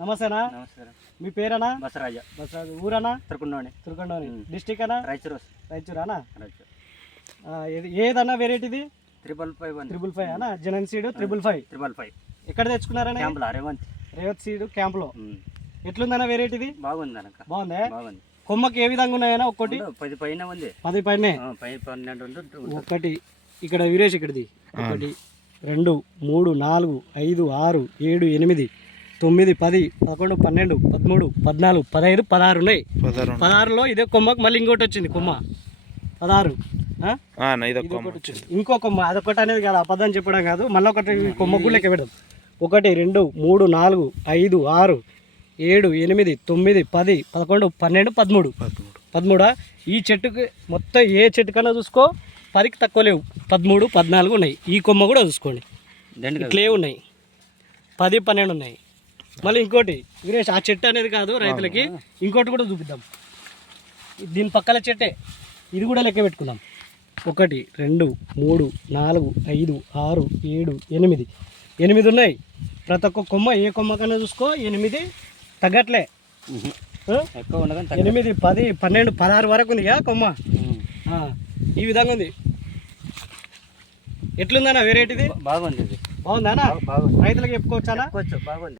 నమస్తేనా. నమస్కారం. మీ పేరేనా? బసరాజ. బసరాజు. ఊరనా? తిరుకుండోని. తిరుకొండోని. డిస్టిక్ అనా? రాయచూరానా? రాయచూరు. ఏదన్నా వెరైటీది? 555 అనా? జనన్ సీడ్ 555. ఎక్కడ తెచ్చుకున్నారని? రేవత్ సీడ్ క్యాంప్లో. ఎట్లుందన్న వెరైటీది? బాగుంది అన్నక. బాగుందా? బాగుంది. కొమ్మకి ఏ విధంగా ఉన్నాయన్నా? ఒక్కటి 10 పైన ఉంది. 10 పైనే. 12 ఉంటుంది. ఒకటి ఇక్కడ వీరేష్ ఇక్కడిది 1 2 3 4 5 6 7 8 9 10 11 12 13 14 15 16 ఉన్నాయి. 16లో ఇదే కొమ్మకు మళ్ళీ ఇంకోటి వచ్చింది కొమ్మ 16. ఇంకో కొమ్మ అదొకటి అనేది కాదు, అబద్ధం చెప్పడం కాదు. మళ్ళీ ఒకటి కొమ్మ కూడా లెక్క పెడదాం. 1 2 3 4 5 6 7 8 9 10 11 12 13. ఈ చెట్టుకి మొత్తం ఏ చెట్టు కన్నా చూసుకో 10కి తక్కువ లేవు. 13 14 ఉన్నాయి. ఈ కొమ్మ కూడా చూసుకోండి ఇట్లే ఉన్నాయి. 10 12 ఉన్నాయి. మళ్ళీ ఇంకోటి వీరేష్, ఆ చెట్టు అనేది కాదు రైతులకి, ఇంకోటి కూడా చూపిద్దాం. దీని పక్కల చెట్టే, ఇది కూడా లెక్క పెట్టుకుందాం. 1 2 3 4 5 6 7 8 ఉన్నాయి. ప్రతి ఒక్క కొమ్మ ఏ కొమ్మ కన్నా చూసుకో 8 తగ్గట్లే. 8 10 12 16 వరకు ఉంది కొమ్మ. ఈ విధంగా ఉంది. ఎట్లుందన్నా వెరైటీది? బాగుంది. బాగుందా? రైతులకు చెప్పుకోవచ్చా? బాగుంది.